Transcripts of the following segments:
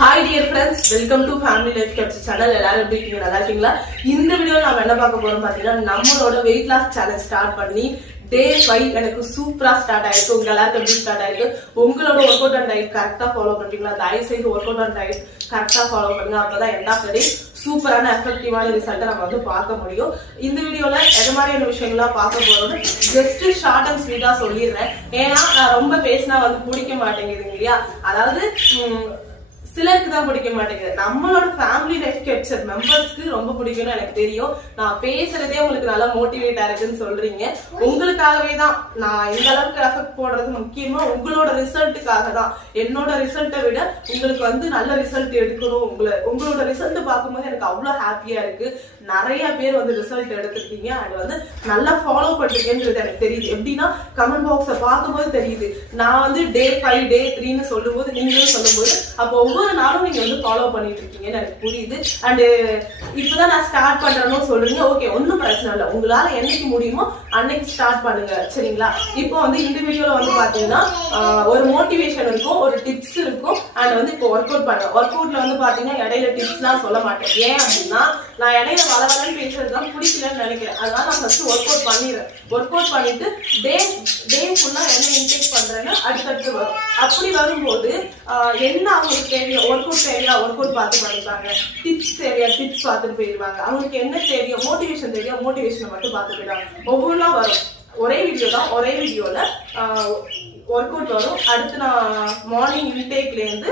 Hi dear friends, welcome to Family Life Capture channel. எல்லாரும் எப்படி இருக்கீங்க? நல்லா இருக்கீங்களா? இந்த வீடியோல நாம என்ன பார்க்க போறோம் பாத்தீங்கன்னா நம்மளோட weight loss challenge ஸ்டார்ட் பண்ணி டே 5 எனக்கு சூப்பரா ஸ்டார்ட் ஆயிருக்கு. உங்க எல்லாருக்கும் எப்படி ஸ்டார்ட் ஆயிருக்கு? உங்களோட ஒர்க் அவுட் அண்ட் டயட் கரெக்டா ஃபாலோ பண்றீங்களா? தயவு செய்து ஒர்க் அவுட் அண்ட் டயட் கரெக்டா ஃபாலோ பண்ணுங்க. அப்பதான் எண்ட் ஆஃப் தி டே சூப்பரான எஃபெக்டிவான ரிசல்ட்டை நம்ம வந்து பார்க்க முடியும். இந்த வீடியோல எது மாதிரியான விஷயங்களா பார்க்க போறோம்னு ஜஸ்ட் ஷார்ட் அண்ட் ஸ்வீட்டா சொல்லிடுறேன். ஏன்னா நான் ரொம்ப பேசினா வந்து பிடிக்க மாட்டேங்குதுங்க இல்லையா? அதாவது சிலருக்கு தான் பிடிக்க மாட்டேங்குது. நம்மளோட ஃபேமிலி லைஃப் கேப்சர் மெம்பர்ஸ்க்கு ரொம்ப பிடிக்கும்னு எனக்கு தெரியும். நான் பேசுறதே உங்களுக்கு நல்லா மோட்டிவேட் ஆகுதுன்னு சொல்றீங்க. உங்களுக்காகவே தான் நான் இந்த அளவுக்கு எஃபெக்ட் போடுறது முக்கியமா உங்களோட ரிசல்ட்டுக்காக தான். என்னோட ரிசல்ட்டை விட உங்களுக்கு வந்து நல்ல ரிசல்ட் எடுக்கணும். உங்களோட ரிசல்ட் பார்க்கும்போது எனக்கு அவ்வளவு ஹாப்பியா இருக்கு. நிறைய பேர் வந்து ரிசல்ட் எடுத்துருக்கீங்க. அது வந்து நல்லா ஃபாலோ பண்றீங்கன்றது எனக்கு தெரியுது. எப்படின்னா கமெண்ட் பாக்ஸை பார்க்கும்போது தெரியுது. நான் வந்து டே 5 டே 3ன்னு சொல்லும்போது நீங்களும் சொல்லும்போது அப்போ ஒவ்வொரு நாளும் நீங்க வந்து ஃபாலோ பண்ணிட்டு இருக்கீங்கன்னு எனக்கு புரியுது. அண்ட் இப்பதான் நான் ஸ்டார்ட் பண்றேன்னு சொல்றீங்க. ஓகே, ஒன்னும் பிரச்சனை இல்லை. உங்களால என்னைக்கு முடியுமோ அன்னைக்கு ஸ்டார்ட் பண்ணுங்க, சரிங்களா? இப்போ வந்து இந்த வீடியோல வந்து பாத்தீங்கன்னா ஒரு மோட்டிவேஷன் இருக்கும், ஒரு டிப்ஸ் இருக்கும். அண்ட் வந்து இப்போ ஒர்க் அவுட் பண்ணுங்க. ஒர்க் அவுட்ல வந்து பாத்தீங்கன்னா இடையில டிப்ஸ் எல்லாம் சொல்ல மாட்டேன். ஏன் அப்படின்னா நான் இடையில வளவலன்னு பேசுறதுதான் பிடிக்கலன்னு நினைக்கிறேன். அதனால நான் ஃபர்ஸ்ட் ஒர்க் அவுட் பண்ணிடுறேன். ஒர்க் அவுட் பண்ணிட்டு டே ஃபுல்லா என்ன இன்டேக் பண்றேன்னு அடுத்தடுத்து வரும். அப்படி வரும்போது என்ன அவங்களுக்கு தேவையோ ஒர்க் அவுட் தேவையா ஒர்க் அவுட் பார்த்து பண்ணிப்பாங்க, டிப்ஸ் தேவையா டிப்ஸ் பார்த்துட்டு போயிடுவாங்க. அவங்களுக்கு என்ன தேவையோ மோட்டிவேஷன் தேவையா மோட்டிவேஷனை மட்டும் பார்த்து போயிடுவாங்க. ஒவ்வொன்றா வரும். ஒரே வீடியோ தான், ஒரே வீடியோல ஒர்க் அவுட் வரும். அடுத்து நான் மார்னிங் இன்டேக்ல இருந்து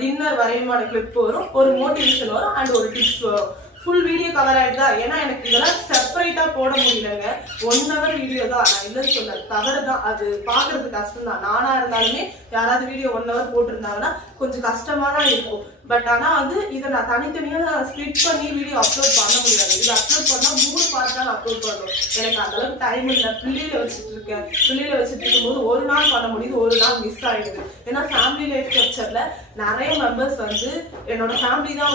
டின்னர் வரையுமான கிளிப் வரும், ஒரு மோட்டிவேஷன் வரும் அண்ட் ஒரு டிப்ஸ் வரும். ஃபுல் வீடியோ கவர் ஆயிடுதா? ஏன்னா எனக்கு இதெல்லாம் செப்பரேட்டா போட முடியலங்க. 1 hour வீடியோ தான். நான் இல்லைன்னு சொல்ல தவறு தான். அது பாக்குறது கஷ்டம் தான். நானா இருந்தாலுமே யாராவது வீடியோ 1 hour போட்டிருந்தாங்கன்னா கொஞ்சம் கஷ்டமா தான் இருக்கும். பட் ஆனா வந்து இதை நான் தனித்தனியா ஸ்பிளிட் பண்ணி வீடியோ அப்லோட் பண்ண முடியாது. இது அப்லோட் பண்ணா 3 பார்ட் தான் அப்லோட் பண்ணணும். எனக்கு அந்த அளவுக்கு டைம் இல்லை. பிள்ளையில வச்சுட்டு இருக்கேன். பிள்ளையில வச்சுட்டு இருக்கும்போது ஒரு நாள் பண்ண முடியுது, ஒரு நாள் மிஸ் ஆயிடுது. ஏன்னா ஃபேமிலி லைஃப் ஸ்ட்ரக்சர்ல நிறைய மெம்பர்ஸ் வந்து என்னோட ஃபேமிலி தான்.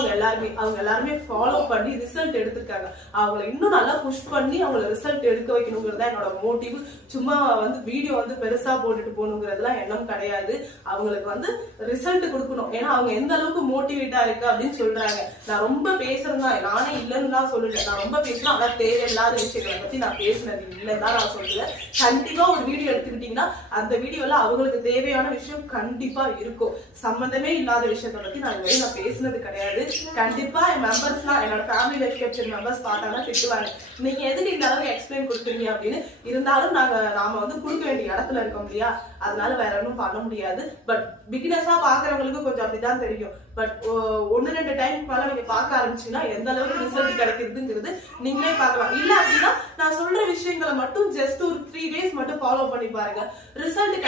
அவங்க எல்லாருமே ஃபாலோ பண்ணி ரிசல்ட் எடுத்திருக்காங்க. அவங்களை இன்னும் நல்லா புஷ் பண்ணி அவங்களை ரிசல்ட் எடுக்க வைக்கணுங்கிறதா என்னோட மோட்டிவ். சும்மா வந்து வீடியோ வந்து பெருசா போட்டுட்டு போகணுங்கிறதுலாம் எண்ணம் கிடையாது. அவங்களுக்கு வந்து ரிசல்ட் கொடுக்கணும். ஏன்னா அவங்க எந்த அளவுக்கு மோட்டிவேட்டா இருக்கு அப்படின்னு சொல்றாங்க. நான் ரொம்ப பேசுறேன் தான், நானே இல்லைன்னு தான் சொல்லுறேன். நான் ரொம்ப பேசுறேன், ஆனா தேவையில்லாத விஷயங்களை பத்தி நான் பேசுனது இல்லைன்னு தான் நான் சொல்லுவேன். கண்டிப்பா ஒரு வீடியோ எடுத்துக்கிட்டீங்கன்னா அந்த வீடியோல அவங்களுக்கு தேவையான விஷயம் கண்டிப்பா இருக்கும். சம்பந்தமே இல்லாத விஷயத்தை பத்தி நான் பேசுனது கிடையாது. கண்டிப்பா என் மெம்பர்ஸ்லாம் என்னோட ஃபேமிலி லைஃப் கேப்சர் மெம்பர்ஸ் பார்த்தாங்கன்னா திட்டுவாங்க, நீங்க எதுக்கு இந்த அளவுக்கு எக்ஸ்பிளைன் கொடுக்குறீங்க அப்படின்னு. இருந்தாலும் நாம வந்து கொடுக்க வேண்டிய இடத்துல இருக்கோம் இல்லையா? அதனால வேற ஒன்றும் பண்ண முடியாது. பட் பிகினர்ஸா பாக்குறவங்களுக்கு கொஞ்சம் அப்படிதான் தெரியும். பட் 1-2 டைம் போல நீங்க பார்க்க ஆரம்பிச்சீங்கன்னா எந்த அளவுக்கு ரிசல்ட் கிடைக்குதுங்கிறது நீங்களே பார்க்கலாம். இல்ல அப்படின்னா நான் சொல்ற விஷயங்களை மட்டும் ஜஸ்ட் ஒரு 3 days மட்டும் ஃபாலோ பண்ணி பாருங்க. ரிசல்ட்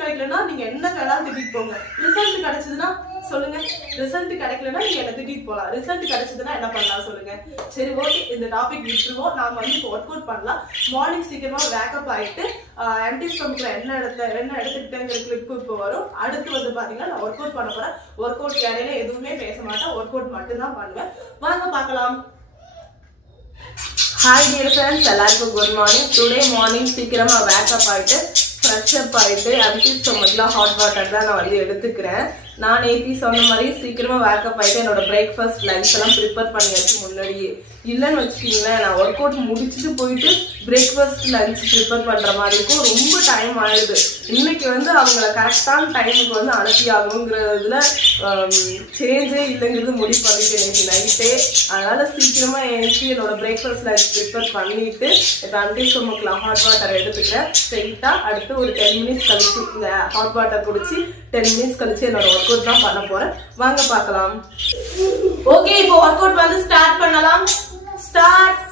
கிடைக்கலன்னா நீங்க என்ன வேணாலும் திட்டிட்டு போங்க. ரிசல்ட் கிடைச்சதுன்னா சொல்லுங்க. ரிசல்ட் கிடைக்கலன்னா நீங்க என்ன திட்டிட்டு போலாம். ரிசல்ட் கிடைச்சதுன்னா என்ன பண்ணலாம் சொல்லுங்க. சரி, ஓகே, இந்த டாபிக் விட்டுருவோம். நாம வந்து இப்போ ஒர்க் அவுட் பண்ணலாம். மார்னிங் சீக்கிரமா வேக்கப் ஆயிட்டு எம்டி ஸ்டொமக்ல என்ன எடுத்துக்கிட்டேங்கிற கிளிப் இப்போ வரும். அடுத்து வந்து பாத்தீங்கன்னா நான் ஒர்க் அவுட் பண்ண போறேன். ஒர்க் அவுட் இடையில எதுவுமே பேச மாட்டேன். ஒர்க் அவுட் மட்டும் தான் பண்ணுவேன். வாங்க பார்க்கலாம். ஹாய் டியர் ஃப்ரெண்ட்ஸ், எல்லாருக்கும் குட் மார்னிங். டுடே மார்னிங் சீக்கிரமா வேக்கப் ஆயிட்டு ஃப்ரெஷ் அப் ஆயிட்டு எம்டி ஸ்டொமக்ல ஹாட் வாட்டர் தான் நான் வந்து எடுத்துக்கிறேன். நான் நேத்தி சொன்ன மாதிரி சீக்கிரமா வேக்கப் ஆயிட்டு என்னோட பிரேக்ஃபாஸ்ட் லஞ்ச் எல்லாம் ப்ரிப்பேர் பண்ணியாச்சு முன்னாடியே. இல்லைன்னு வச்சுக்கீங்களேன், நான் ஒர்க் அவுட் முடிச்சுட்டு போயிட்டு பிரேக்ஃபாஸ்ட் லஞ்ச் ப்ரிப்பேர் பண்ற மாதிரி இருக்கும். ரொம்ப டைம் ஆயிடுது. இன்னைக்கு வந்து அவங்கள கரெக்டான டைமுக்கு வந்து அனுப்பி ஆகுங்கிறதுல சேஞ்சே இல்லைங்கிறது முடிவு பண்ணிட்டு இன்னைக்கு நைட்டே. அதனால சீக்கிரமா எழுச்சி என்னோட பிரேக்ஃபாஸ்ட் லஞ்ச் ப்ரிப்பேர் பண்ணிட்டு இப்போ அன்டி ஸ்டொமக்ல ஹாட் வாட்டர் எடுத்துக்கிறேன். ஸ்ட்ரெயிட்டா அடுத்து ஒரு 10 minutes கழிச்சு இந்த ஹாட் வாட்டர் குடிச்சு 10 minutes கழிச்சு என்னோட ஒர்க் அவுட் தான் பண்ண போறேன். வாங்க பார்க்கலாம். ஓகே, இப்போ ஒர்க் அவுட் வந்து ஸ்டார்ட் பண்ணலாம். ஸ்டார்ட்.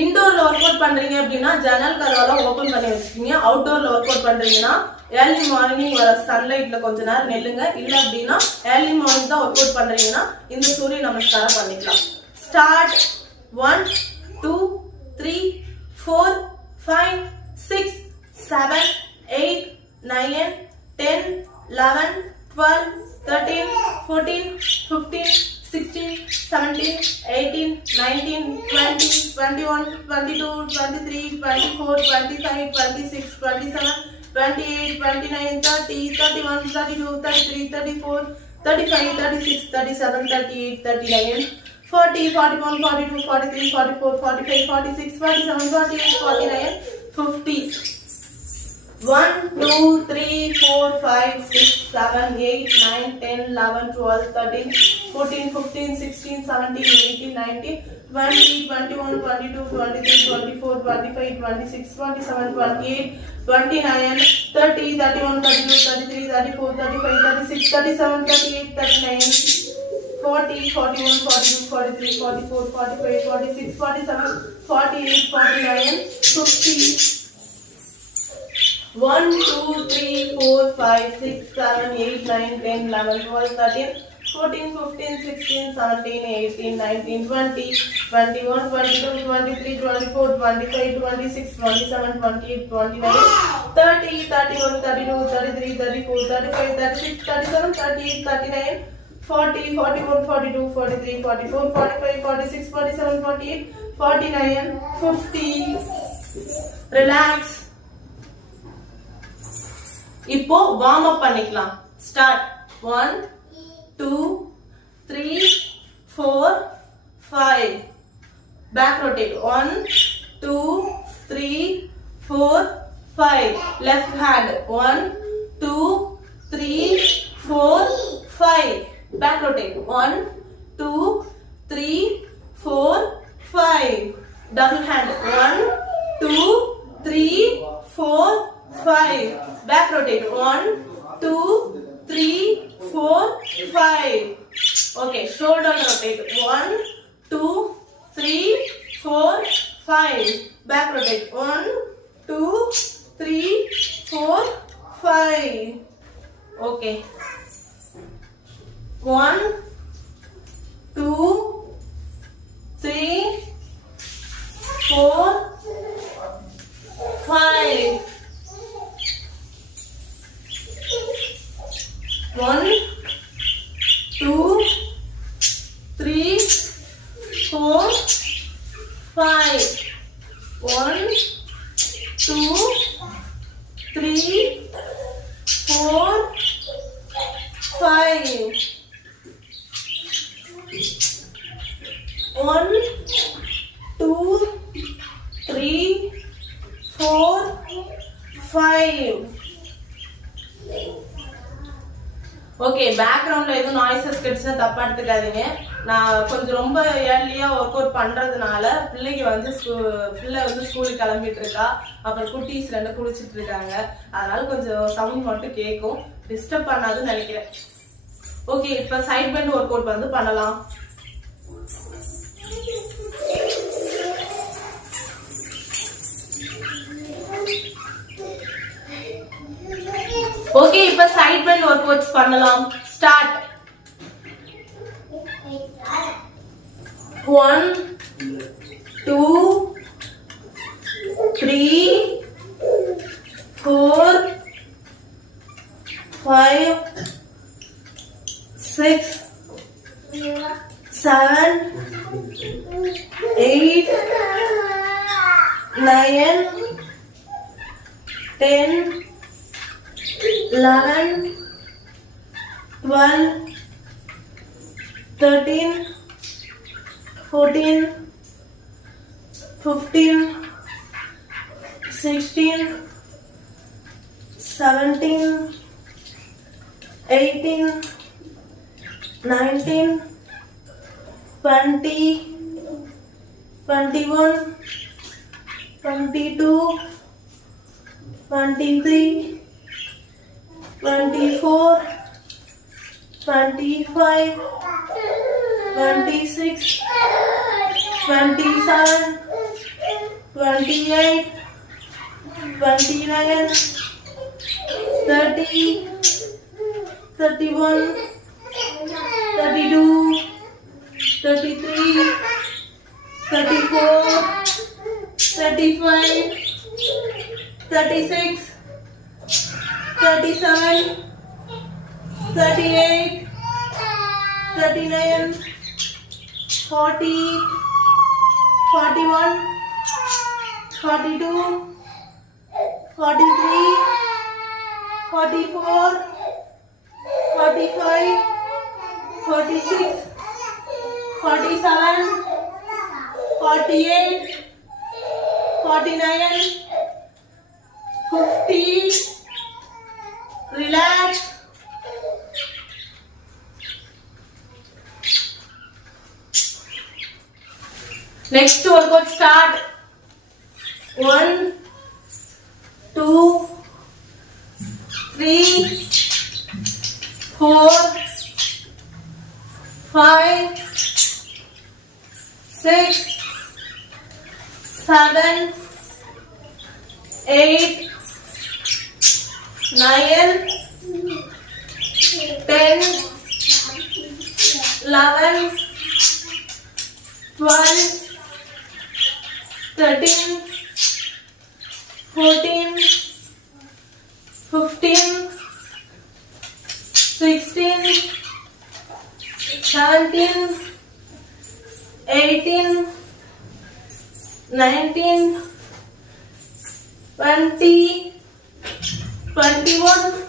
இன்டோர்ல ஒர்க் அவுட் பண்றீங்க அப்படின்னா ஜன்னல் கதவெல்லாம் ஓபன் பண்ணி வச்சுக்கீங்க. அவுட்டோர்ல ஒர்க் அவுட் பண்றீங்கன்னா ஏர்லி மார்னிங் வர சன்லைட்ல கொஞ்ச நேரம் நெல்லுங்க. இல்ல அப்படின்னா ஏர்லி மார்னிங் தான் ஒர்க் அவுட் பண்றீங்கன்னா இந்த சூரிய நமஸ்காரம் பண்ணிக்கலாம். ஸ்டார்ட். 1 2 3 4 5 6 7 8 9 10 11 12 13 14 15 16 17 18 19 20 21 22 23 24 25 26 27 28, 29, 30, 31, 32, 33, 34, 35, 36, 37, 38, 39, 40, 41, 42, 43, 44, 45, 46, 47, 48, 49, 50. 1, 2, 3, 4, 5, 6, 7, 8, 9, 10, 11, 12, 13, 14, 15, 16, 17, 18, 19, 20, 21, 22, 23, 24, 25, 26, 27, 28, 29, 30, 31, 32, 33, 34, 35, 36, 37, 38, 39, 40, 41, 42, 43, 44, 45, 46, 47, 48, 49, 50. 1, 2, 3, 4, 5, 6, 7, 8, 9, 10, 11, 12, 13, 14, 15, 16, 17, 18, 19, 20, 21, 22, 23, 24, 25, 26, 27, 28, 29, 30, 31, 32, 33, 34, 35, 36, 37, 38, 39, 40, 41, 42, 43, 44, 45, 46, 47, 48, 49, 50. Relax. இப்போ வார்ம் அப் பண்ணிக்கலாம். Start. 1, 2, 3, 4, 5. Back rotate. 1, 2, 3, 4, 5. Left hand. 1, 2, 3, 4, 5. Back rotate. 1, 2, 3, 4, 5. Double hand. 1, 2, 3, 4, 5. Back rotate. 1, 2, 3, 4, 5. Okay, shoulder rotate. 1, 2, 3, 4, 5. Back rotate. 1, 2, 3, 4, 5. Okay. 1, 2, 3, 4, 5. 1, 2, 3, 4, 5. 1, 2, 3, 4, 5. 1, 2, 3, 4, 5. Okay, பேக்ரவுண்ட்ல எதுவும் நாய்ஸஸ் கிடைச்சா தப்பா எடுத்துக்காதீங்க. நான் கொஞ்சம் ரொம்ப ஏர்லியா ஒர்க் அவுட் பண்றதுனால பிள்ளைங்க வந்து பிள்ளை வந்து ஸ்கூலுக்கு கிளம்பிட்டு இருக்கா, அப்புறம் குட்டீஸ் 2 குளிச்சுட்டு இருக்காங்க. அதனால கொஞ்சம் சவுண்ட் மட்டும் கேட்கும், டிஸ்டர்ப் பண்ணாதுன்னு நினைக்கிறேன். ஓகே, இப்ப சைட் பெண்ட் ஒர்க் அவுட் வந்து பண்ணலாம். ஓகே, இப்ப சைட் பெண்ட் ஒர்க் அவுட்ஸ் பண்ணலாம். Start. 1, 2, 3, 4, 5, 6, 7, 8, 9, 10, 11, 12, 13, 14, 15, 16, 17, 18, 19, 20, 21, 22, 23, 24, 25, 26, 27, 28, 29, 30, 31, 32, 33, 34, 35, 36, 37, 38, 39, 40, 41, 42, 43, 44, 45, 46, 47, 48, 49, 50. Relax. Next workout start. 1, 2, 3, 4, 5, 6, 7, 8, 9, 10, 11, 12, 13, 14, 15, 16, 17, 18, 19, 20, 21,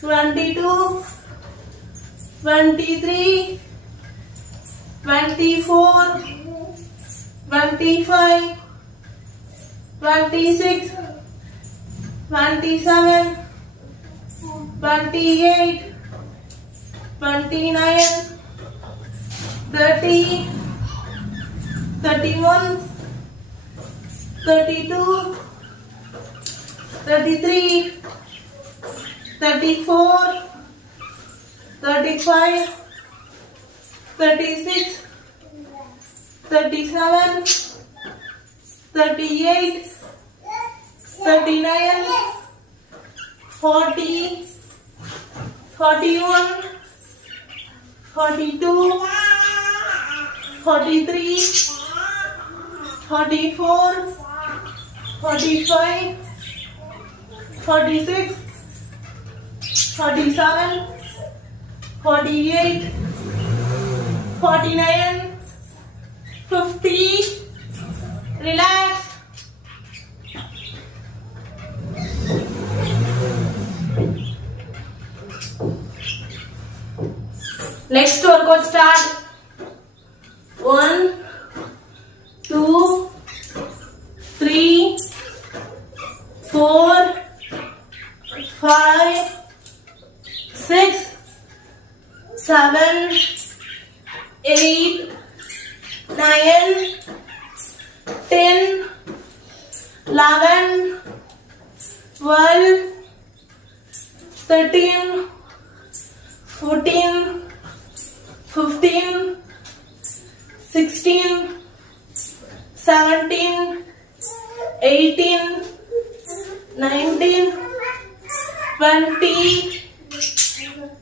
22, 23, 24, 25, 26, 27, 28, 29, 30, 31, 32, 33, 34, 35, 36, 37, 38, 39, 40, 41, 42, 43, 44, 45, 46, 47, 48, 49, 50. Relax. Next workout start. 1, 2, 3, 4, 5, 6, 7, 8, 9, 10, 11, 12, 13, 14, 15, 16, 17, 18, 19, 20,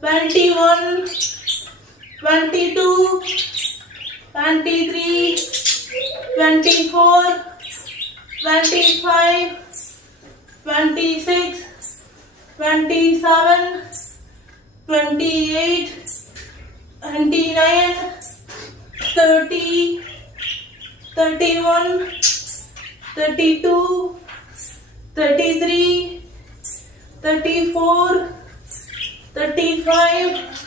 21, 22, 23, 24, 25, 26, 27, 28, 29, 30, 31, 32, 33, 34, 35,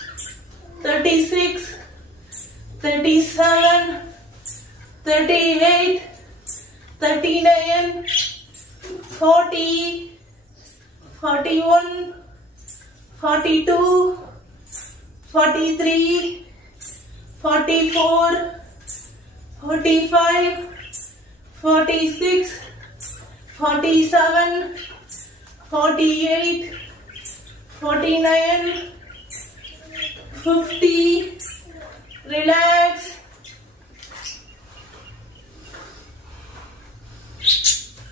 36, 37, 38, 39, 40, 41, 42, 43, 44, 45, 46, 47, 48, 49, 50. Relax.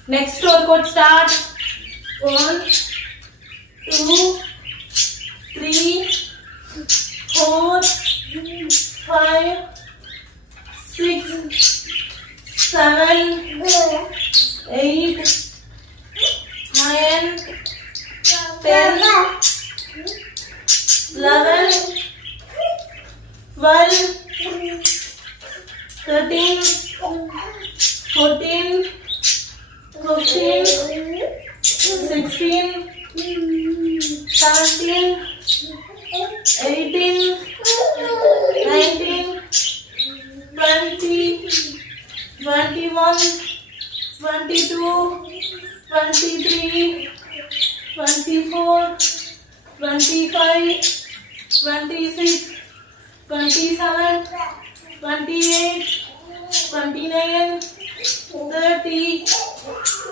Next workout start. 1, 2, 3, 4, 5, 6, 7, 8, 9, 10, 11, 12, 13, 14, 15, 16, 17, 18, 19, 20, 21, 22, 23, 24, 25, 26, 27, 28, 29, 30,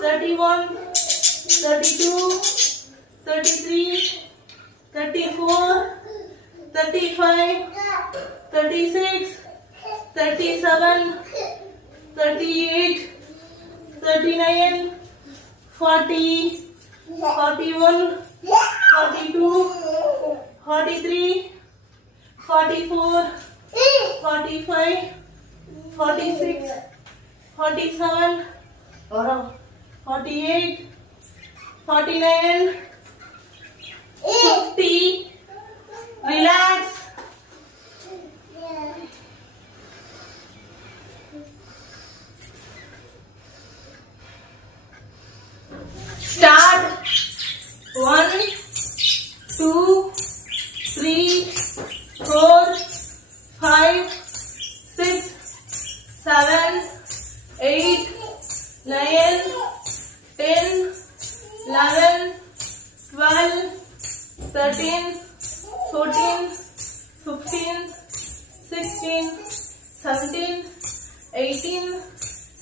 31, 32, 33, 34, 35, 36, 37, 38, 39, 40, 41, 42, 43, 44, 45, 46, 47, 48, 49, 50. Relax. Start. 1, 2, 3, 4, 5, 6, 7, 8, 9, 10, 11, 12, 13, 14, 15, 16, 17, 18,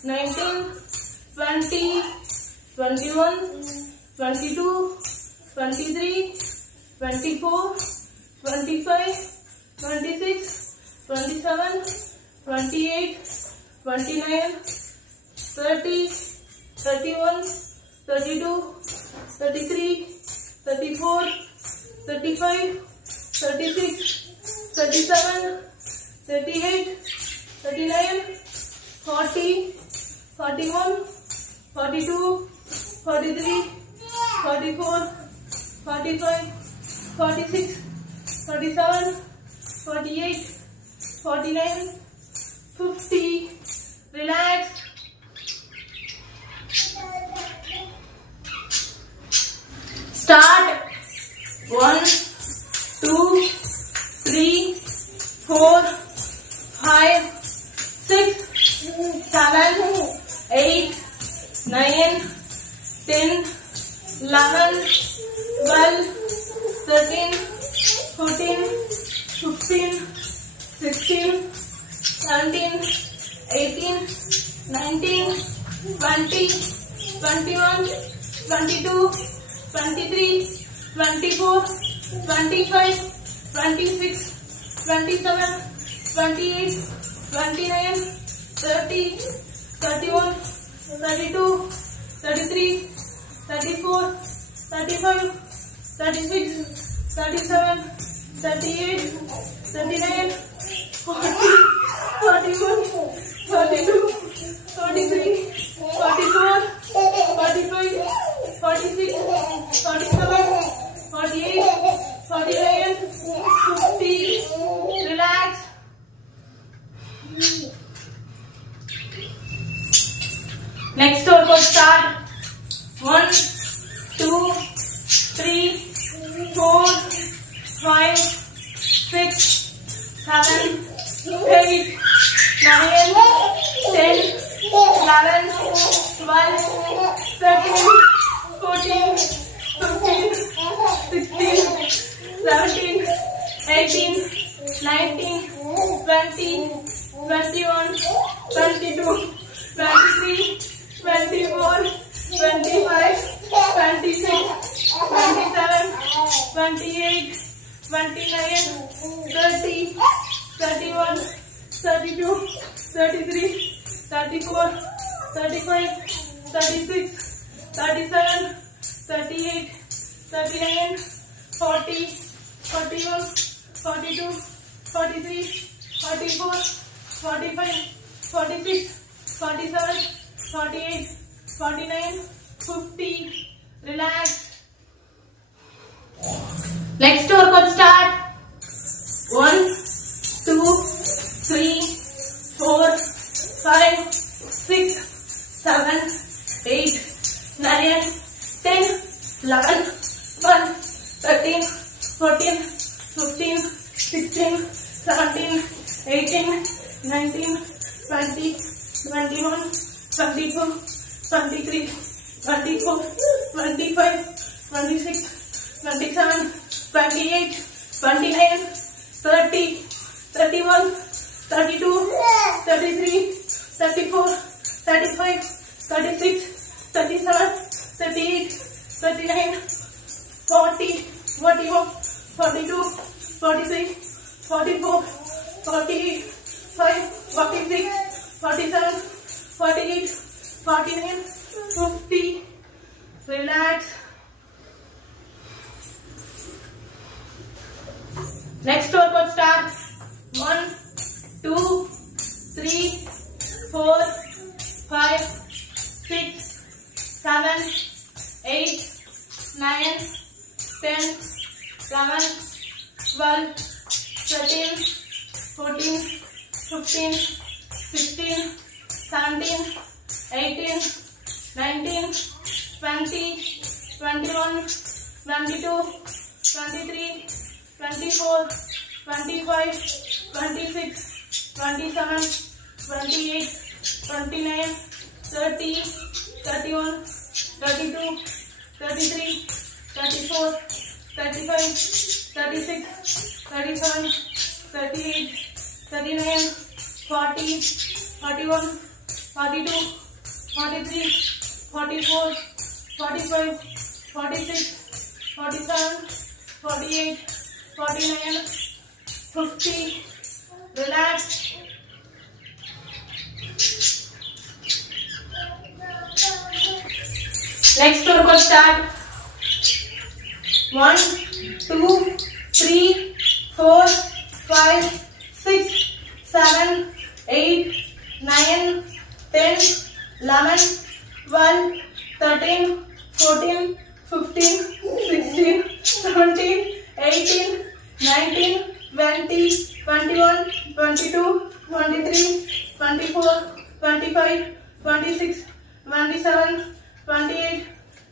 19, 20, 21, 22, 23, 24, 25, 26, 27, 28, 29, 30, 31, 32, 33, 34, 35, 36, 37, 38, 39, 40, 41, 42, 43, 44, 45, 46, 47, 48, 49, 50. Relax. Start. 1, 2, 3, 4, 5, 6, 7, 8, 9, 10, 11, 12, 13, 14, 15, 16, 17, 18, 19, 20, 21, 22, 23, 24, 25, 26, 27, 28, 29, 30, 31, 32, 33, 34, 35, 36, 37, 38, 39, 40, 41, 42, 43, 44, 45, 46, 47, 48, 49, 50. Relax. Next workout start. 1, 2, 3, 4, 5, 6, 7, 8, 9, 10, 11, 12, 13, 14, 15, 16, 17, 18, 19, 20, 21, 22, 23, 24, 25, 26, 27, 28, 29, 30, 31, 32, 33, 34, 35, 36, 37, 38, 39, 40, 41, 42, 43, 44, 45, 46, 47, 48, 49, 50. Relax. Next workout start. 1, 2, 3, 4, 5, 6, 7, 8, 9, 10, 11, 12, 13, 16, 17, 18, 19, 20, 21, 22, 23, 24, 25, 26, 27, 28, 29, 30, 31, 32, 33, 34, 35, 36, 37, 38, 39, 40, 41, 42, 43, 44, 48, 46, 47, 48, 49, 50. Relax. Next workout start. 1, 2, 3, 4, 5, 6, 7, 8, 9, 10, 11, 12, 13, 14, 15, 16, 17, 18, 19, 20, 21, 22, 23, 24, 25, 26, 27, 28, 29, 30, 31, 32, 33, 34, 35, 36, 37, 38, 39, 40, 41, 42, 43, 44, 45, 46, 47, 48, 49, 50. Relax. Next workout start. 1, 2, 3, 4, 5, 6, 7, 8, 9, 10, 11, 12, 13, 14, 15, 16, 17, 18, 19, 20, 21, 22, 23, 24, 25, 26, 27, 28,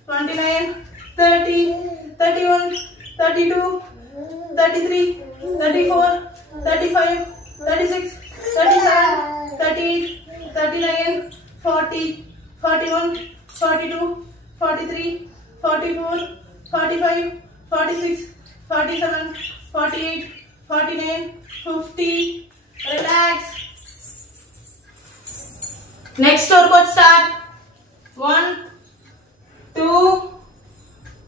29, 30, 31, 32, 33, 34, 35, 36, 37, 38, 39, 40, 41, 42, 43, 44, 45, 46, 47, 48, 49, 50. Relax. Next workout start. 1, 2,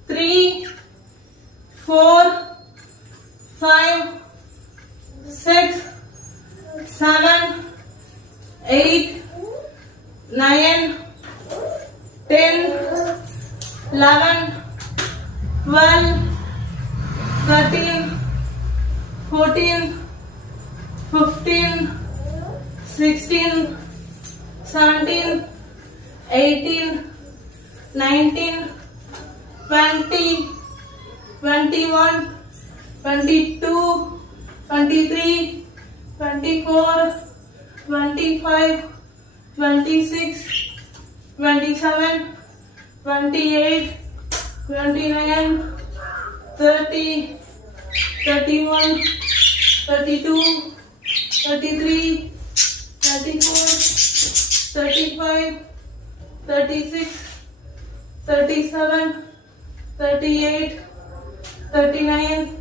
3, 4, 5, 6, 7, 8, 9, 10, 11, 12, 13, 14, 15, 16, 17, 18, 19, 20, 21, 22, 23, 24, 25, 26, 27, 28, 29, 30, 31, 32, 33, 34, 35, 36, 37, 38, 39,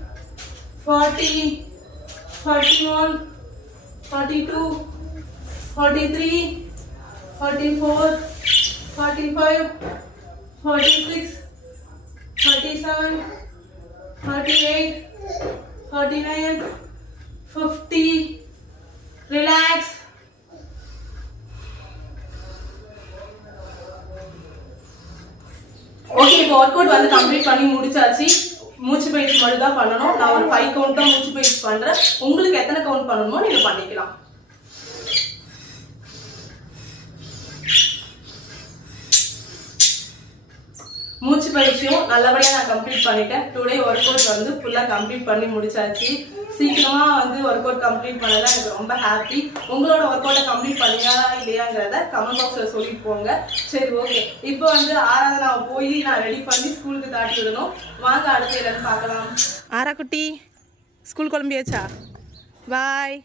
40, 41, 42, 43, 44, 45, 46, 47, 48, 49, 50. Relax. Okay, இப்போ work out வந்து complete பண்ணி முடிச்சாச்சு. மூச்சு பயிற்சி மட்டும் தான் பண்ணணும். நான் ஒரு 5 கவுண்ட் தான் மூச்சு பயிற்சி பண்றேன். உங்களுக்கு எத்தனை கவுண்ட் பண்ணணுமோ நீங்க பண்ணிக்கலாம். மூச்சு பயிற்சியும் நல்லபடியா நான் கம்ப்ளீட் பண்ணிட்டேன். டுடே ஒர்க் அவுட் வந்து ஃபுல்லா கம்ப்ளீட் பண்ணி முடிச்சாச்சு. சீக்கிரமா வந்து ஒர்க் அவுட் கம்ப்ளீட் பண்ணதான் எனக்கு ரொம்ப ஹாப்பி. உங்களோட ஒர்க் அவுட்டை கம்ப்ளீட் பண்ணீங்களா இல்லையாங்கிறத கமெண்ட் பாக்ஸ்ல சொல்லிட்டு போங்க. சரி, ஓகே. இப்போ வந்து ஆராதனாவை போய் நான் ரெடி பண்ணி ஸ்கூலுக்கு தாட்டி விடணும். வாங்க அடுத்து என்னன்னு பார்க்கலாம். ஆரா குட்டி ஸ்கூல் கிளம்பியாச்சா? பாய்.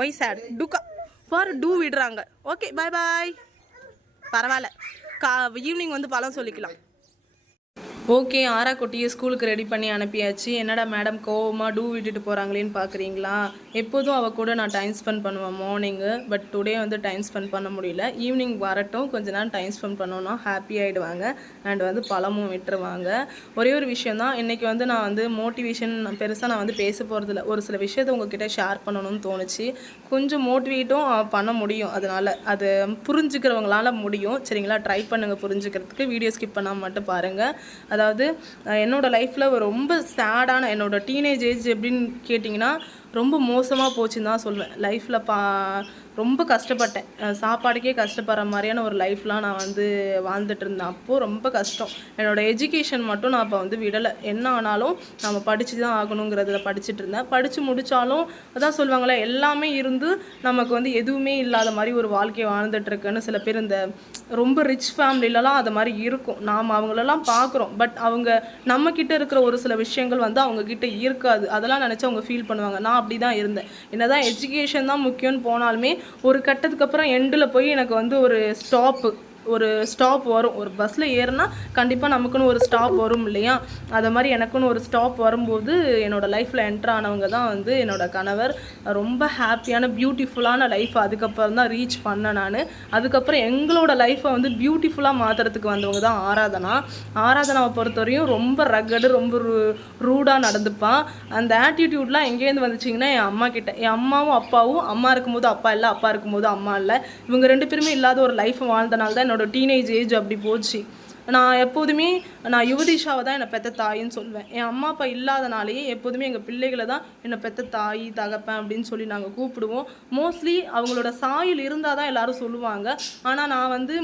ஒய் சார் டூக்கா ஃபார் டூ விடுறாங்க. Okay bye bye. பரவாயில்ல, ஈவினிங் வந்து பழம் சொல்லிக்கலாம். ஓகே, ஆரா குட்டியை ஸ்கூலுக்கு ரெடி பண்ணி அனுப்பியாச்சு. என்னடா மேடம் கோவமாக டூ விட்டுட்டு போகிறாங்களேன்னு பார்க்குறீங்களா? எப்போதும் அவள் கூட நான் டைம் ஸ்பெண்ட் பண்ணுவேன் மார்னிங்கு. பட் டுடே வந்து டைம் ஸ்பெண்ட் பண்ண முடியல. ஈவினிங் வரட்டும், கொஞ்ச நேரம் டைம் ஸ்பெண்ட் பண்ணோன்னா ஹாப்பி ஆகிடுவாங்க. அண்ட் வந்து பழமும் விட்டுருவாங்க. ஒரே ஒரு விஷயம் தான், இன்றைக்கி வந்து நான் வந்து மோட்டிவேஷன் பெருசாக நான் வந்து பேச போகிறதில்ல. ஒரு சில விஷயத்தை உங்ககிட்ட ஷேர் பண்ணணும்னு தோணுச்சு. கொஞ்சம் மோட்டிவேட்டும் பண்ண முடியும். அதனால் அது புரிஞ்சுக்கிறவங்களால முடியும். சரிங்களா? ட்ரை பண்ணுங்கள் புரிஞ்சுக்கிறதுக்கு. வீடியோ ஸ்கிப் பண்ணாமல் மட்டும் பாருங்கள். அதாவது என்னோடய லைஃப்பில் ரொம்ப சேடான என்னோட டீனேஜ் ஏஜ் எப்படின்னு கேட்டிங்கன்னா ரொம்ப மோசமாக போச்சுன்னு தான் சொல்வேன். லைஃப்பில் ரொம்ப கஷ்டப்பட்டேன். சாப்பாடுக்கே கஷ்டப்படுற மாதிரியான ஒரு லைஃப்லாம் நான் வந்து வாழ்ந்துட்டு இருந்தேன். அப்போது ரொம்ப கஷ்டம். என்னோடய எஜுகேஷன் மட்டும் நான் அப்போ வந்து விடலை. என்ன ஆனாலும் நம்ம படித்து தான் ஆகணுங்கிறதுல படிச்சுட்டு இருந்தேன். படித்து முடித்தாலும் அதான் சொல்லுவாங்களே, எல்லாமே இருந்து நமக்கு வந்து எதுவுமே இல்லாத மாதிரி ஒரு வாழ்க்கையை வாழ்ந்துட்டுருக்குன்னு சில பேர் இந்த ரொம்ப ரிச் ஃபேமிலிலலாம் அது மாதிரி இருக்கும். நாம் அவங்களெல்லாம் பார்க்குறோம். பட் அவங்க நம்மக்கிட்ட இருக்கிற ஒரு சில விஷயங்கள் வந்து அவங்கக்கிட்ட இருக்காது. அதெல்லாம் நினச்சி அவங்க ஃபீல் பண்ணுவாங்க. நான் அப்படி தான் இருந்தேன். என்ன தான் எஜுகேஷன் தான் முக்கியம்னு போனாலுமே ஒரு கட்டத்துக்கு அப்புறம் எண்டில் போய் எனக்கு வந்து ஒரு ஸ்டாப் வரும். ஒரு பஸ்ஸில் ஏறினா கண்டிப்பாக நமக்குன்னு ஒரு ஸ்டாப் வரும் இல்லையா? அதை மாதிரி எனக்குன்னு ஒரு ஸ்டாப் வரும்போது என்னோடய லைஃப்பில் என்ட்ரு ஆனவங்க தான் வந்து என்னோடய கணவர். ரொம்ப ஹாப்பியான பியூட்டிஃபுல்லான லைஃப் அதுக்கப்புறம் தான் ரீச் பண்ணேன் நான். அதுக்கப்புறம் எங்களோட லைஃப்பை வந்து பியூட்டிஃபுல்லாக மாற்றுறதுக்கு வந்தவங்க தான் ஆராதனாவை பொறுத்தவரையும் ரொம்ப ரகடு, ரொம்ப ரூடாக நடந்துப்பான். அந்த ஆட்டிடியூட்லாம் எங்கேருந்து வந்துச்சிங்கன்னா என் அம்மா கிட்ட. என் அம்மாவும் அப்பாவும், அம்மா இருக்கும்போது அப்பா இல்லை, அப்பா இருக்கும்போது அம்மா இல்லை, இவங்க ரெண்டு பேருமே இல்லாத ஒரு லைஃப்பை வாழ்ந்தனால தான் என்னோடய டீனேஜ் ஏஜ் அப்படி போச்சு. நான் எப்போதுமே யுவதிஷாவை தான் என்னை பெற்ற தாயின்னு சொல்லுவேன். என் அம்மா அப்பா இல்லாதனாலேயே எப்போதுமே எங்கள் பிள்ளைகளை தான் என்னை பெற்ற தாய் தகப்பேன் அப்படின்னு சொல்லி நாங்கள் கூப்பிடுவோம். மோஸ்ட்லி அவங்களோட சாயில் இருந்தால் தான் எல்லோரும் சொல்லுவாங்க. ஆனால் நான் வந்து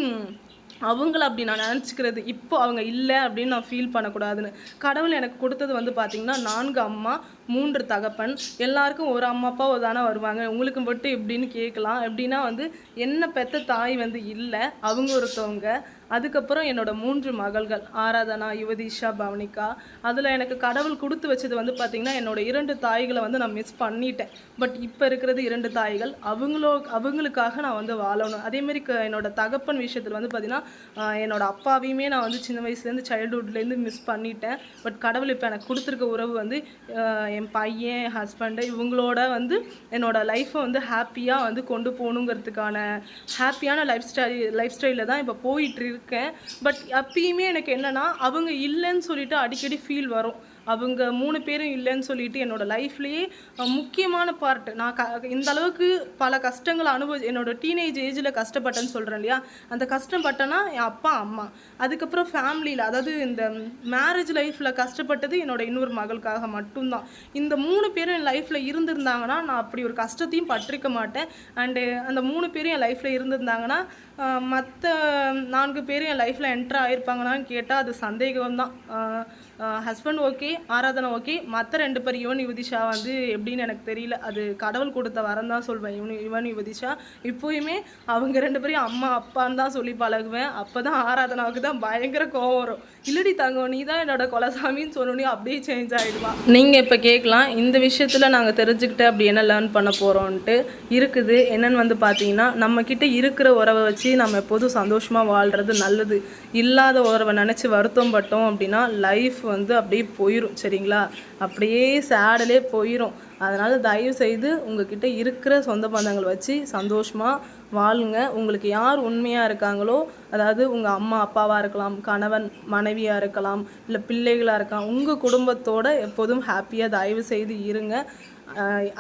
அவங்கள அப்படி நான் நினச்சிக்கிறது. இப்போ அவங்க இல்லை அப்படின்னு நான் ஃபீல் பண்ணக்கூடாதுன்னு கடவுள் எனக்கு கொடுத்தது வந்து பார்த்திங்கன்னா 4 அம்மா 3 தகப்பன். எல்லாருக்கும் ஒரு அம்மா அப்பா தானே வருவாங்க. உங்களுக்கு மட்டும் எப்படின்னு கேட்கலாம். எப்படின்னா வந்து என்ன பெற்ற தாய் வந்து இல்லை, அவங்க ஒருத்தவங்க. அதுக்கப்புறம் என்னோடய 3 மகள்கள் ஆராதனா, யுவதிஷா, பவனிகா. அதில் எனக்கு கடவுள் கொடுத்து வச்சது வந்து பார்த்திங்கன்னா என்னோடய 2 தாய்களை வந்து நான் மிஸ் பண்ணிட்டேன். பட் இப்போ இருக்கிறது 2 தாய்கள். அவங்களுக்காக நான் வந்து வாழணும். அதேமாரி என்னோடய தகப்பன் விஷயத்தில் வந்து பார்த்திங்கன்னா என்னோடய அப்பாவையுமே நான் வந்து சின்ன வயசுலேருந்து சைல்டுஹுட்லேருந்து மிஸ் பண்ணிட்டேன். பட் கடவுள் இப்போ எனக்கு கொடுத்துருக்க உறவு வந்து என் பையன், ஹஸ்பண்டு, இவங்களோட வந்து என்னோடய லைஃப்பை வந்து ஹாப்பியாக வந்து கொண்டு போகணுங்கிறதுக்கான ஹாப்பியான லைஃப் ஸ்டைலில் தான் இப்போ போயிட்டு இருக்கேன். பட் அப்பயுமே எனக்கு என்னென்னா அவங்க இல்லைன்னு சொல்லிட்டு அடிக்கடி ஃபீல் வரும். அவங்க 3 பேரும் இல்லைன்னு சொல்லிட்டு என்னோடய லைஃப்லேயே முக்கியமான பார்ட். நான் இந்த அளவுக்கு பல கஷ்டங்களை என்னோடய டீனேஜ் ஏஜில் கஷ்டப்பட்டேன்னு சொல்கிறேன் இல்லையா? அந்த கஷ்டப்பட்டேன்னா என் அப்பா அம்மா. அதுக்கப்புறம் ஃபேமிலியில், அதாவது இந்த மேரேஜ் லைஃப்பில் கஷ்டப்பட்டது என்னோட இன்னொரு மகளுக்காக மட்டும்தான். இந்த 3 பேரும் என் லைஃப்பில் இருந்திருந்தாங்கன்னா நான் அப்படி ஒரு கஷ்டத்தையும் பற்றிக்க மாட்டேன். அண்டு அந்த 3 பேரும் என் லைஃப்பில் இருந்திருந்தாங்கன்னா மற்ற 4 பேரும் என் லைஃப்பில் என்ட்ரு ஆகிருப்பாங்கன்னான்னு கேட்டால் அது சந்தேகம்தான். ஹஸ்பண்ட் ஓகே, ஆராதனை ஓகே, மற்ற 2 பேர் யுவன் யுவதிஷா வந்து எப்படின்னு எனக்கு தெரியல. அது கடவுள் கொடுத்த வரம் தான் சொல்வேன். யுவன் யுவதிஷா இப்போயுமே அவங்க 2 பேரையும் அம்மா அப்பான்னு தான் சொல்லி பழகுவேன். அப்போ தான் ஆராதனாவுக்கு தான் பயங்கர கோவம் வரும். இல்லடி தங்கம், நீ தான் என்னோட கொலசாமின்னு சொன்னோன்னே அப்படியே சேஞ்ச் ஆகிடுவா. நீங்கள் இப்போ கேட்கலாம், இந்த விஷயத்தில் நாங்கள் தெரிஞ்சுக்கிட்டு அப்படி என்ன லேர்ன் பண்ண போகிறோன்ட்டு இருக்குது. என்னென்னு வந்து பார்த்தீங்கன்னா, நம்மக்கிட்ட இருக்கிற உறவை வச்சு நம்ம எப்போதும் சந்தோஷமாக வாழ்கிறது நல்லது. இல்லாத உறவை நினச்சி வருத்தம் பட்டோம் அப்படின்னா லைஃப் வந்து அப்படியே போயிடும். சரிங்களா? அப்படியே சேடலே போயிடும். அதனால் தயவு செய்து உங்ககிட்ட இருக்கிற சொந்த பந்தங்கள் வச்சு சந்தோஷமாக வாழுங்க. உங்களுக்கு யார் உண்மையாக இருக்காங்களோ, அதாவது உங்கள் அம்மா அப்பாவாக இருக்கலாம், கணவன் மனைவியாக இருக்கலாம், இல்லை பிள்ளைகளாக இருக்கலாம், உங்கள் குடும்பத்தோடு எப்போதும் ஹாப்பியாக தயவு செய்து இருங்க.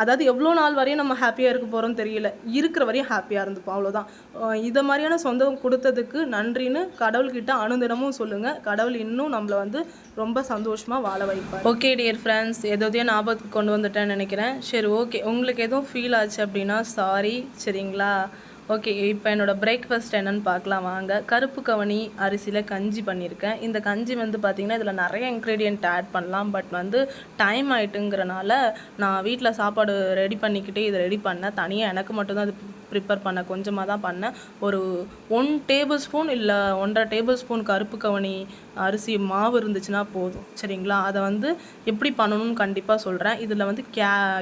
அதாவது எவ்வளோ நாள் வரையும் நம்ம ஹாப்பியாக இருக்க போகிறோம்னு தெரியல, இருக்கிற வரையும் ஹாப்பியாக இருந்துப்போம், அவ்வளோதான். இதை மாதிரியான சொந்தம் கொடுத்ததுக்கு நன்றின்னு கடவுள்கிட்ட அனுதினமும் சொல்லுங்கள். கடவுள் இன்னும் நம்மளை வந்து ரொம்ப சந்தோஷமாக வாழ வைப்பார். ஓகே டியர் ஃப்ரெண்ட்ஸ், எதோதையும் ஞாபகத்துக்கு கொண்டு வந்துட்டேன்னு நினைக்கிறேன். சரி, ஓகே, உங்களுக்கு எதுவும் ஃபீல் ஆச்சு அப்படின்னா சாரி. சரிங்களா? ஓகே, இப்போ என்னோடய பிரேக்ஃபாஸ்ட் என்னென்னு பார்க்கலாம் வாங்க. கருப்பு கவனி அரிசியில் கஞ்சி பண்ணியிருக்கேன். இந்த கஞ்சி வந்து பார்த்திங்கன்னா இதில் நிறைய இன்க்ரீடியன்ட் ஆட் பண்ணலாம். பட் வந்து டைம் ஆகிட்டுங்கிறனால நான் வீட்டில் சாப்பாடு ரெடி பண்ணிக்கிட்டே இதை ரெடி பண்ணேன். தனியாக எனக்கு மட்டும்தான் அது ப்ரிப்பேர் பண்ண, கொஞ்சமாக தான் பண்ணேன். ஒரு 1 டேபிள் ஸ்பூன் இல்லை 1.5 டேபிள் ஸ்பூன் கருப்பு கவனி அரிசி மாவு இருந்துச்சுன்னா போதும் சரிங்களா. அதை வந்து எப்படி பண்ணணும்னு கண்டிப்பாக சொல்கிறேன். இதில் வந்து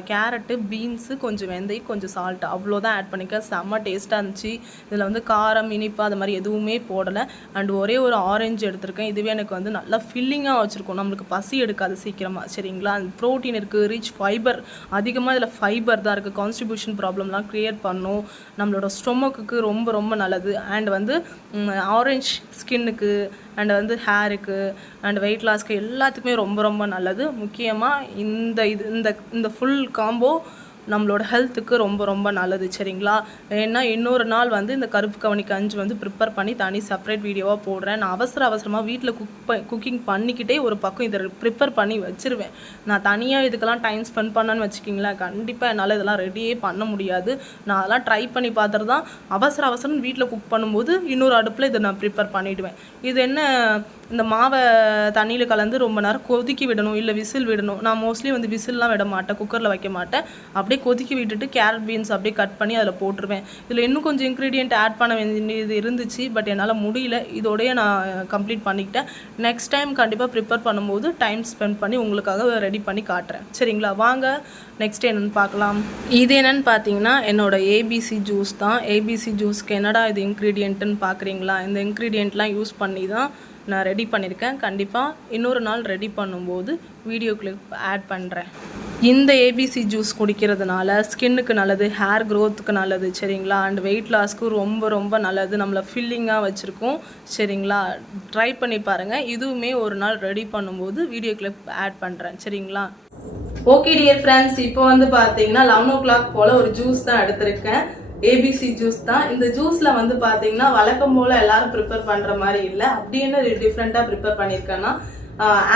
கேரட்டு, பீன்ஸு, கொஞ்சம் வெந்தயம், கொஞ்சம் சால்ட் அவ்வளோதான் ஆட் பண்ணிக்க. செம்ம டேஸ்ட்டாக இருந்துச்சு. இதில் வந்து காரம், இனிப்பு அது மாதிரி எதுவுமே போடலை. அண்ட் ஒரே ஒரு ஆரஞ்சு எடுத்திருக்கேன். இதுவே எனக்கு வந்து நல்லா ஃபில்லிங்காக வச்சுருக்கோம். நம்மளுக்கு பசி எடுக்காது சீக்கிரமாக சரிங்களா. ப்ரோட்டீன் இருக்குது, ரிச் ஃபைபர் அதிகமாக இதில் ஃபைபர் தான் இருக்குது. கான்ஸ்டிபியூஷன் ப்ராப்ளம்லாம் க்ரியேட் பண்ணும். நம்மளோட ஸ்டொமக்குக்கு ரொம்ப ரொம்ப நல்லது. அண்ட் வந்து ஆரஞ்ச் ஸ்கின்னுக்கு அண்ட் வந்து ஹேருக்கு அண்ட் வெயிட் லாஸ்க்கு எல்லாத்துக்குமே ரொம்ப ரொம்ப நல்லது. முக்கியமாக இந்த ஃபுல் காம்போ நம்மளோட ஹெல்த்துக்கு ரொம்ப ரொம்ப நல்லது சரிங்களா. ஏன்னா இன்னொரு நாள் வந்து இந்த கருப்பு கவனி கஞ்சி வந்து ப்ரிப்பேர் பண்ணி தனி செப்பரேட் வீடியோவாக போடுறேன். நான் அவசரமாக வீட்டில் குக்கிங் பண்ணிக்கிட்டே ஒரு பக்கம் இதை ப்ரிப்பேர் பண்ணி வச்சுருவேன். நான் தனியாக இதுக்கெல்லாம் டைம் ஸ்பெண்ட் பண்ணேன்னு வச்சுக்கிங்களேன், கண்டிப்பாக என்னால் இதெல்லாம் ரெடியே பண்ண முடியாது. நான் அதெல்லாம் ட்ரை பண்ணி பார்த்துட்டு தான் அவசரம் வீட்டில் குக் பண்ணும்போது இன்னொரு அடுப்பில் இதை நான் ப்ரிப்பேர் பண்ணிவிடுவேன். இது என்ன, இந்த மாவை தண்ணியில் கலந்து ரொம்ப நேரம் கொதிக்க விடணும், இல்லை விசில் விடணும். நான் மோஸ்ட்லி வந்து விசில்லாம் விட மாட்டேன், குக்கரில் வைக்க மாட்டேன். அப்படியே கொதிக்க விட்டுட்டு கேரட் பீன்ஸ் அப்படியே கட் பண்ணி அதில் போட்டுருவேன். இதில் இன்னும் கொஞ்சம் இன்க்ரீடியன்ட் ஆட் பண்ண வேண்டியது இருந்துச்சு, பட் என்னால் முடியல. இதோடய நான் கம்ப்ளீட் பண்ணிக்கிட்டேன். நெக்ஸ்ட் டைம் கண்டிப்பாக ப்ரிப்பேர் பண்ணும்போது டைம் ஸ்பெண்ட் பண்ணி உங்களுக்காக ரெடி பண்ணி காட்டுறேன் சரிங்களா. வாங்க நெக்ஸ்ட் என்னென்னு பார்க்கலாம். இது என்னென்னு பார்த்தீங்கன்னா என்னோட ஏபிசி ஜூஸ் தான். ஏபிசி ஜூஸ்க்கு என்னடா இது இன்க்ரீடியன்ட்டுன்னு பார்க்குறீங்களா. இந்த இன்க்ரீடியன்ட்லாம் யூஸ் பண்ணி தான் நான் ரெடி பண்ணியிருக்கேன். கண்டிப்பாக இன்னொரு நாள் ரெடி பண்ணும்போது வீடியோ கிளிப் ஆட் பண்ணுறேன். இந்த ஏபிசி ஜூஸ் குடிக்கிறதுனால ஸ்கின்னுக்கு நல்லது, ஹேர் க்ரோத்துக்கு நல்லது சரிங்களா. அண்ட் வெயிட் லாஸ்க்கு ரொம்ப ரொம்ப நல்லது, நம்மளை ஃபில்லிங்காக வச்சுருக்கோம் சரிங்களா. ட்ரை பண்ணி பாருங்கள். இதுவுமே ஒரு நாள் ரெடி பண்ணும்போது வீடியோ கிளிப் ஆட் பண்ணுறேன் சரிங்களா. ஓகே டியர் ஃப்ரெண்ட்ஸ், இப்போ வந்து பார்த்தீங்கன்னா 11 o'clock போல் ஒரு ஜூஸ் தான் எடுத்திருக்கேன். ஏபிசி ஜூஸ் தான். இந்த ஜூஸ்ல வந்து பாத்தீங்கன்னா வழக்கம் போல எல்லாரும் ப்ரிப்பேர் பண்ற மாதிரி இல்ல. அப்படி என்ன டிஃப்ரெண்டா ப்ரிப்பேர் பண்ணிருக்கேன்னா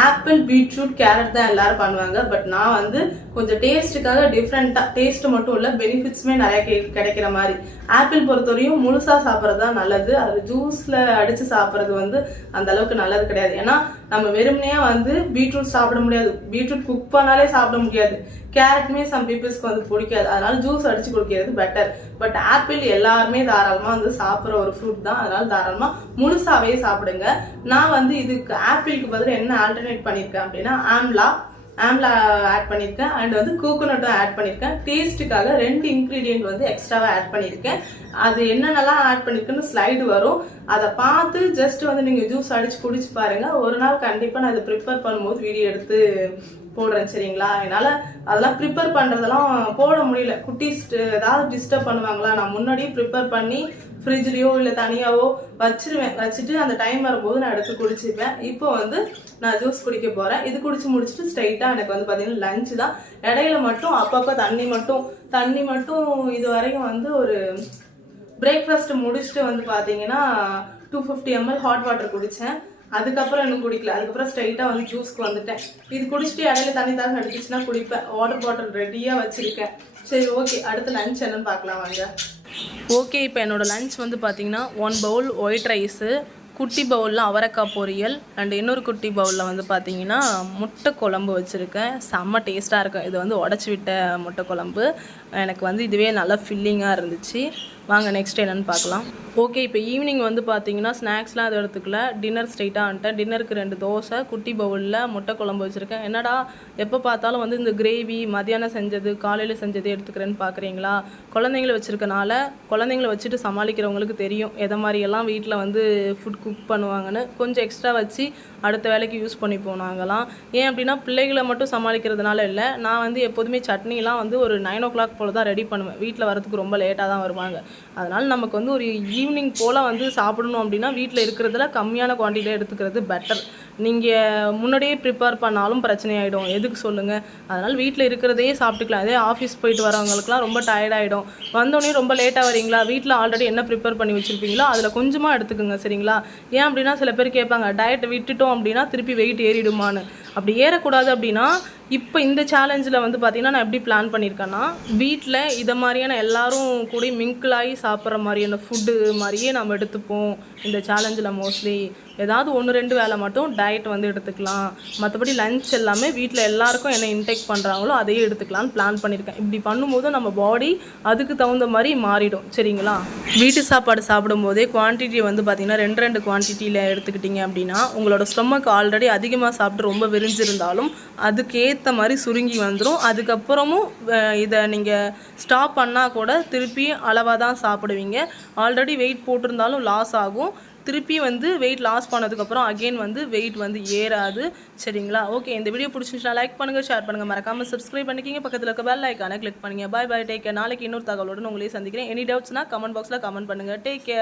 ஆப்பிள், பீட்ரூட், கேரட் தான் எல்லாரும் பண்ணுவாங்க. பட் நான் வந்து கொஞ்சம் டேஸ்ட்டுக்காக டிஃப்ரெண்டா, டேஸ்ட் மட்டும் இல்ல பெனிஃபிட்ஸுமே நிறைய கிடைக்கிற மாதிரி. ஆப்பிள் பொறுத்தவரையும் முழுசா சாப்பிட்றது தான் நல்லது. அது ஜூஸ்ல அடிச்சு சாப்பிட்றது வந்து அந்த அளவுக்கு நல்லது கிடையாது. ஏன்னா நம்ம வெறுமனையா வந்து பீட்ரூட் சாப்பிட முடியாது, பீட்ரூட் குக் பண்ணாலே சாப்பிட முடியாது. கேரட்மே சம் பீப்புள்ஸ்க்கு வந்து பிடிக்காது, அதனால ஜூஸ் அடிச்சு குடிக்கிறது பெட்டர். பட் ஆப்பிள் எல்லாருமே தாராளமா வந்து சாப்பிட்ற ஒரு ஃப்ரூட் தான், அதனால தாராளமா முழுசாவே சாப்பிடுங்க. நான் வந்து இதுக்கு ஆப்பிளுக்கு பதில் என்ன ஆல்டர்னேட் பண்ணிருக்கேன் அப்படின்னா ஆம்லா ஆட் பண்ணியிருக்கேன். அண்ட் வந்து கோகோனட்டும் ஆட் பண்ணியிருக்கேன். டேஸ்ட்டுக்காக 2 இன்க்ரீடியன்ட் வந்து எக்ஸ்ட்ராவா ஆட் பண்ணியிருக்கேன். அது என்னென்னலாம் ஆட் பண்ணியிருக்குன்னு ஸ்லைடு வரும், அதை பார்த்து ஜஸ்ட் வந்து நீங்க ஜூஸ் அடிச்சு குடிச்சு பாருங்க. ஒரு நாள் கண்டிப்பா நான் இதை ப்ரிப்பேர் பண்ணும்போது வீடியோ எடுத்து போடுறேன் சரிங்களா. என்னால அதெல்லாம் ப்ரிப்பேர் பண்றதெல்லாம் போட முடியல. குட்டீஸ் ஏதாவது டிஸ்டர்ப் பண்ணுவாங்களா, நான் முன்னாடியே ப்ரிப்பேர் பண்ணி ஃப்ரிட்ஜ்லயோ இல்லை தனியாவோ வச்சுட்டு அந்த டைம் வரும்போது நான் எடுத்து குடிச்சுப்பேன். இப்போ வந்து நான் ஜூஸ் குடிக்க போறேன். இது குடிச்சு முடிச்சுட்டு ஸ்ட்ரைட்டா எனக்கு வந்து பாத்தீங்கன்னா லஞ்ச் தான். இடையில மட்டும் அப்பப்போ தண்ணி மட்டும் இது வரைக்கும் வந்து ஒரு பிரேக்ஃபாஸ்ட் முடிச்சுட்டு வந்து பாத்தீங்கன்னா 250 ml ஹாட் வாட்டர் குடிச்சேன். அதுக்கப்புறம் இன்னும் குடிக்கல. அதுக்கப்புறம் ஸ்ட்ரைட்டா வந்து ஜூஸ்க்கு வந்துட்டேன். இது குடிச்சிட்டு இடையில தண்ணி தான் அடிச்சுன்னா குடிப்பேன். வாட்டர் பாட்டில் ரெடியா வச்சிருக்கேன். சரி ஓகே, அடுத்து லஞ்ச் என்னன்னு பார்க்கலாம் வாங்க. ஓகே, இப்போ என்னோட லஞ்ச் வந்து பார்த்தீங்கன்னா 1 bowl ஒயிட் ரைஸு, குட்டி பவுலில் அவரைக்காய் பொரியல், அண்ட் இன்னொரு குட்டி பவுலில் வந்து பார்த்தீங்கன்னா முட்டை குழம்பு வச்சுருக்கேன். செம்ம டேஸ்ட்டாக இருக்கும். இது வந்து உடச்சி விட்ட முட்டை குழம்பு. எனக்கு வந்து இதுவே நல்லா ஃபில்லிங்காக இருந்துச்சு. வாங்க நெக்ஸ்ட் என்னென்னு பார்க்கலாம். ஓகே, இப்போ ஈவினிங் வந்து பார்த்தீங்கன்னா ஸ்நாக்ஸ்லாம் அது எடுத்துக்கல, டின்னர் ஸ்ட்ரைட்டாக வந்துட்டேன். டின்னருக்கு 2 தோசை, குட்டி பவுலில் முட்டை குழம்பு வச்சுருக்கேன். என்னடா எப்போ பார்த்தாலும் வந்து இந்த கிரேவி மதியானம் செஞ்சது காலையில் செஞ்சது எடுத்துக்கிறேன்னு பார்க்குறீங்களா? குழந்தைங்கள வச்சுட்டு சமாளிக்கிறவங்களுக்கு தெரியும் எதை மாதிரியெல்லாம் வீட்டில் வந்து ஃபுட் குக் பண்ணுவாங்கன்னு. கொஞ்சம் எக்ஸ்ட்ரா வச்சு அடுத்த வேலைக்கு யூஸ் பண்ணி போனாங்களாம். ஏன் அப்படின்னா பிள்ளைகளை மட்டும் சமாளிக்கிறதுனால இல்லை, நான் வந்து எப்போதுமே சட்னிலாம் வந்து ஒரு 9 o'clock போல் தான் ரெடி பண்ணுவேன். வீட்டில் வரதுக்கு ரொம்ப லேட்டாக தான் வருவாங்க. அதனால் நமக்கு வந்து ஒரு ஈவினிங் போல் வந்து சாப்பிடணும் அப்படின்னா வீட்டில் இருக்கிறதுல கம்மியான குவான்டிட்டியில் எடுத்துக்கிறது பெட்டர். நீங்கள் முன்னாடியே ப்ரிப்பேர் பண்ணாலும் பிரச்சனை ஆகிடும். எதுக்கு சொல்லுங்கள்? அதனால் வீட்டில் இருக்கிறதையே சாப்பிட்டுக்கலாம். அதே ஆஃபீஸ் போயிட்டு வரவங்களுக்குலாம் ரொம்ப டயர்டாகிடும். வந்தோடனே ரொம்ப லேட்டாக வரீங்களா, வீட்டில் ஆல்ரெடி என்ன ப்ரிப்பேர் பண்ணி வச்சுருப்பீங்களோ அதில் கொஞ்சமாக எடுத்துக்கோங்க சரிங்களா. ஏன் அப்படின்னா சில பேர் கேட்பாங்க டயட்டை விட்டுட்டோம் அப்படின்னா திருப்பி வெயிட் ஏறிடுமான்னு. அப்படி ஏறக்கூடாது அப்படின்னா இப்போ இந்த சேலஞ்சில் வந்து பார்த்திங்கன்னா நான் எப்படி பிளான் பண்ணியிருக்கேன்னா, வீட்டில் இதை மாதிரியான எல்லாரும் கூட மிங்கிளாகி சாப்பிட்ற மாதிரியான ஃபுட்டு மாதிரியே நம்ம எடுத்துப்போம். இந்த சேலஞ்சில் மோஸ்ட்லி ஏதாவது 1-2 வேளை மட்டும் டயட் வந்து எடுத்துக்கலாம். மற்றபடி லஞ்ச் எல்லாமே வீட்டில் எல்லாருக்கும் என்ன இன்டேக் பண்ணுறாங்களோ அதையே எடுத்துக்கலான்னு பிளான் பண்ணியிருக்கேன். இப்படி பண்ணும்போது நம்ம பாடி அதுக்கு தகுந்த மாதிரி மாறிடும். சரிங்களா? வீட்டு சாப்பாடு சாப்பிடும்போதே குவான்டிட்டி வந்து பார்த்திங்கன்னா 2 குவான்டிட்டியில் எடுத்துக்கிட்டிங்க அப்படின்னா உங்களோட ஸ்டொமக் ஆல்ரெடி அதிகமாக சாப்பிட்டு ரொம்ப விரிஞ்சிருந்தாலும் அதுக்கேற்ற மாதிரி சுருங்கி வந்துடும். அதுக்கப்புறமும் இதை நீங்கள் ஸ்டாப் பண்ணால் கூட திருப்பி அளவாக தான் சாப்பிடுவீங்க. ஆல்ரெடி வெயிட் போட்டிருந்தாலும் லாஸ் ஆகும். திருப்பி வந்து வெயிட் லாஸ் பண்ணதுக்கப்புறம் அகெயின் வந்து வெயிட் வந்து ஏறாது. சரிங்களா? ஓகே, இந்த வீடியோ பிடிச்சிருந்துச்சுன்னா லைக் பண்ணுங்கள், ஷேர் பண்ணுங்கள், மறக்காமல் சப்ஸ்கிரைப் பண்ணிக்கிங்க. பக்கத்தில் இருக்க பெல் ஐக்கானை கிளிக் பண்ணுங்கள். Bye bye, take care. நாளைக்கு இன்னொரு தகவலுடன் உங்களே சந்திக்கிறேன். எனி டவுட்ஸ்னால் கமெண்ட் பாக்ஸில் கமெண்ட் பண்ணுங்கள். Take care.